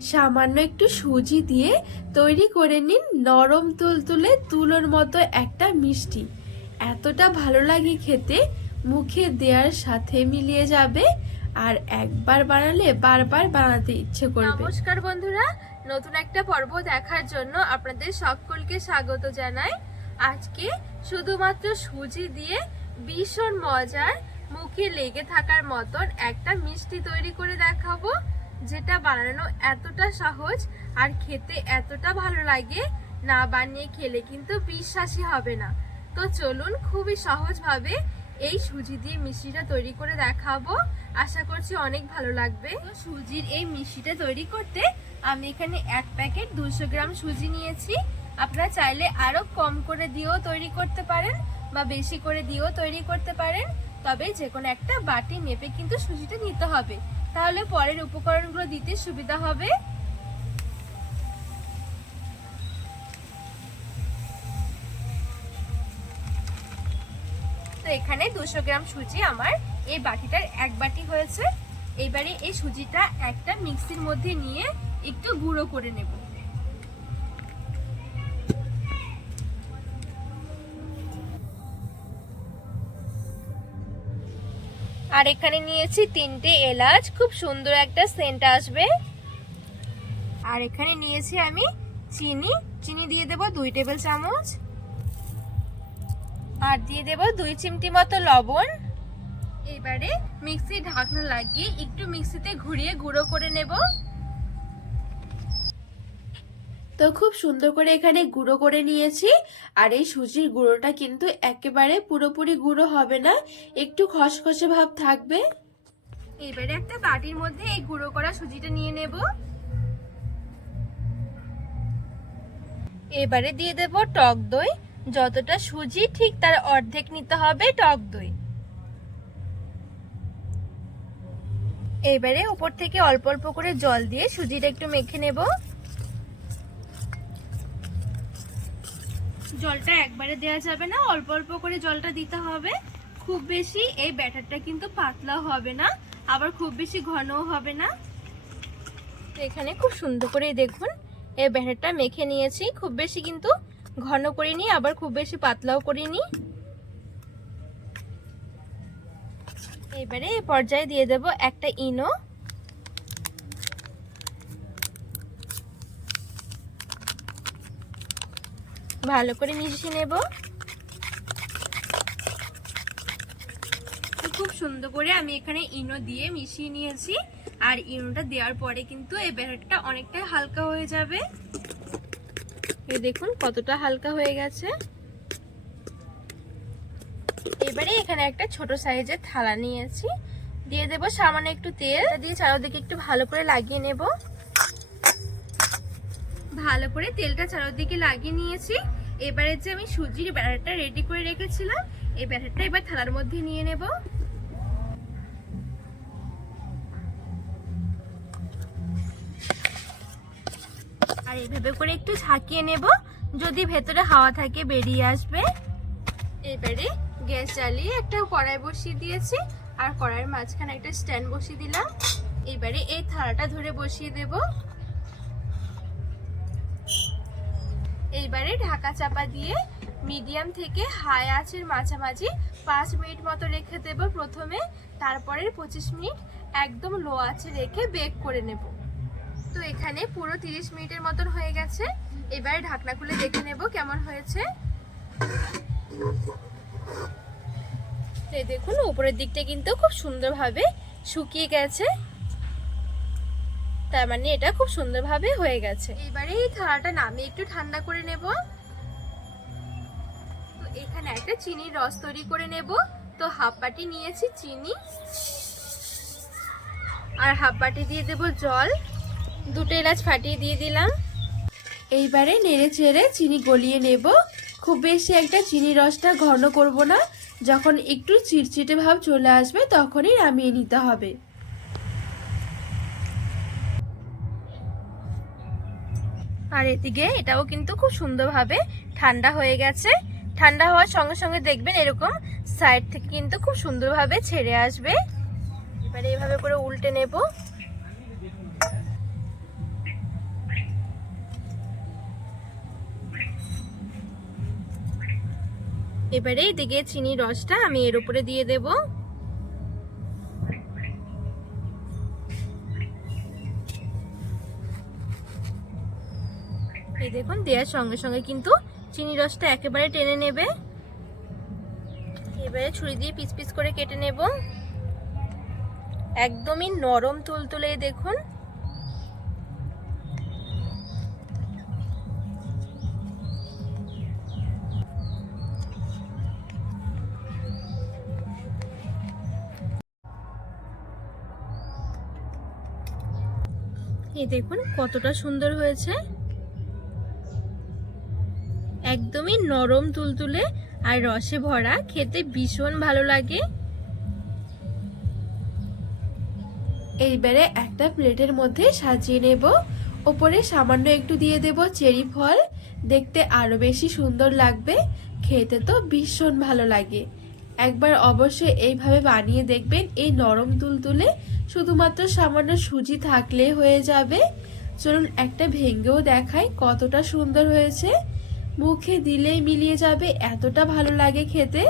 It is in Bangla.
সামান্য একটু সুজি দিয়ে তৈরি করে নিন নরম তুলতুলে তুলোর মতো একটা মিষ্টি। এতটা ভালো লাগে খেতে, মুখে দেওয়ার সাথে মিলিয়ে যাবে আর একবার বানালে বারবার বানাতে ইচ্ছে করবে। নমস্কার বন্ধুরা, নতুন একটা পর্ব দেখার জন্য আপনাদের সকলকে স্বাগত জানাই। আজকে শুধুমাত্র সুজি দিয়ে ভীষণ মজার, মুখে লেগে থাকার মতন একটা মিষ্টি তৈরি করে দেখাবো। যেটা বানানো এতটা সহজ আর খেতে এতটা ভালো লাগে, না বানিয়ে খেলে কিন্তু বিশ্বাসই হবে না। তো চলুন খুবই সহজভাবে এই সুজি দিয়ে মিষ্টিটা তৈরি করে দেখাবো। আশা করছি অনেক ভালো লাগবে। সুজির এই মিষ্টিটা তৈরি করতে আমি এখানে এক প্যাকেট দুশো গ্রাম সুজি নিয়েছি। আপনারা চাইলে আরও কম করে দিয়েও তৈরি করতে পারেন বা বেশি করে দিয়েও তৈরি করতে পারেন। তবে যে কোনো একটা বাটি মেপে কিন্তু সুজিটা নিতে হবে। তাহলে পরের উপকরণগুলো দিতে সুবিধা হবে। তো এখানে দুশো গ্রাম সুজি আমার। এই বাটিটার এক বাটি হয়েছে। এবারে এই সুজিটা একটা মিক্সির মধ্যে নিয়ে একটু গুঁড়ো করে নেব। আর এখানে নিয়েছি তিনটে এলাচ। খুব সুন্দর একটা সেন্ট আসবে। আর এখানে নিয়েছি আমি চিনি। চিনি দিয়ে দেব দুই টেবিল চামচ। আর দিয়ে দেব দুই চিমটি মতো লবণ। এবারে মিক্সি ঢাকনা লাগিয়ে একটু মিক্সিতে ঘুরিয়ে গুঁড়ো করে নেব। তো খুব সুন্দর করে এখানে গুঁড়ো করে নিয়েছি। আর এই সুজির গুঁড়োটা কিন্তু একেবারে পুরোপুরি গুঁড়ো হবে না, একটু খসখসে ভাব থাকবে। এবারে একটা বাটির মধ্যে এই গুঁড়ো করা সুজিটা নিয়ে নেব। এবারে দিয়ে দেব টক দই। যতটা সুজি, ঠিক তার অর্ধেক নিতে হবে টক দই। এবারে উপর থেকে অল্প অল্প করে জল দিয়ে সুজিটা একটু মেখে নেব। জলটা একবারে দেওয়া যাবে না, অল্প অল্প করে জলটা দিতে হবে। খুব বেশি এই ব্যাটারটা কিন্তু পাতলা হবে না, আবার খুব বেশি ঘনও হবে না। তো এখানে খুব সুন্দর করে দেখুন, এই ব্যাটারটা মেখে নিয়েছি। খুব বেশি কিন্তু ঘন করিনি, আবার খুব বেশি পাতলাও করিনি। এবারে এই পর্যায়ে দিয়ে দেব একটা ইনো। ভালো করে মিশিয়ে নেব। খুব সুন্দর করে আমি এখানে ইনো দিয়ে মিশিয়ে নিয়েছি। আর ইনোটা দেওয়ার পরে কিন্তু এই ব্যাটারটা অনেকটাই হালকা হয়ে যাবে। এই দেখুন কতটা হালকা হয়ে গেছে। এবারে এখানে একটা ছোট সাইজের থালা নিয়েছি। দিয়ে দেব সামান্য একটু তেল। দিয়ে চারোদিকে একটু ভালো করে লাগিয়ে নেব। ভালো করে তেলটা চারোদিকে লাগিয়ে নিয়েছি। এবারে যে আমি সুজির ব্যাটারটা রেডি করে রেখেছিলাম, এই ব্যাটারটা এবার থালার মধ্যে নিয়ে নেব। আর এইভাবে করে একটু ঝাঁকিয়ে নেব, যদি ভেতরে হাওয়া থাকে বেরিয়ে আসবে। এবারে গ্যাস জ্বালিয়ে একটা কড়াই বসিয়ে দিয়েছি, আর কড়াইয়ের মাঝখানে একটা স্ট্যান্ড বসিয়ে দিলাম। এবারে এই থালাটা ধরে বসিয়ে দেব। এইবারে ঢাকা চাপা দিয়ে মিডিয়াম থেকে হাই আঁচের মাঝামাঝি পাঁচ মিনিট মতো রেখে দেব প্রথমে। তারপরে পঁচিশ মিনিট একদম লো আঁচে রেখে বেক করে নেব। তো এখানে পুরো তিরিশ মিনিটের মতন হয়ে গেছে। এবারে ঢাকনা খুলে দেখে নেব কেমন হয়েছে। দেখুন, উপরের দিকটা কিন্তু খুব সুন্দরভাবে শুকিয়ে গেছে। তার মানে এটা খুব সুন্দরভাবে হয়ে গেছে। এবারে এই থালাটা নামিয়ে একটু ঠান্ডা করে নেব। তো এখানে একটা চিনির রস তৈরি করে নেব। তো হাফ বাটি নিয়েছি চিনি। আর হাফ বাটি দিয়ে দেব জল। দুটো এলাচ ফাটিয়ে দিয়ে দিলাম। এইবারে নেড়ে চেড়ে চিনি গলিয়ে নেব। খুব বেশি একটা চিনি রসটা ঘন করব না। যখন একটু চিটচিটে ভাব চলে আসবে, তখনই নামিয়ে নিতে হবে। আর এদিকে এটাও কিন্তু খুব সুন্দরভাবে ঠান্ডা হয়ে গেছে। ঠান্ডা হওয়ার সঙ্গে সঙ্গে দেখবেন এরকম সাইড থেকে কিন্তু খুব সুন্দরভাবে ছেড়ে আসবে। এবারে এভাবে করে উল্টে নেব। এবারে এদিকে চিনি রসটা আমি এর উপরে দিয়ে দেবো। এই দেখুন, দেওয়ার সঙ্গে সঙ্গে কিন্তু চিনি রসটা একেবারে টেনে নেবে। এবারে ছুরি দিয়ে পিস পিস করে কেটে নেব। একদমই নরম তুলতুলে দেখুন। এই দেখুন কতটা সুন্দর হয়েছে। একদমই নরম তুলতুলে আর রসে ভরা। খেতে ভীষণ ভালো লাগে। এইবারে একটা প্লেটের মধ্যে সাজিয়ে নেব। ওপরে সামান্য একটু দিয়ে দেব চেরি ফল। দেখতে আরও বেশি সুন্দর লাগবে। খেতে তো ভীষণ ভালো লাগে। একবার অবশ্যই এইভাবে বানিয়ে দেখবেন এই নরম তুলতুলে। শুধুমাত্র সামান্য সুজি থাকলে হয়ে যাবে। চলুন একটা ভেঙ্গেও দেখাই কতটা সুন্দর হয়েছে। মুখে দিলেই মিলিয়ে যাবে এতটা ভালো লাগে খেতে।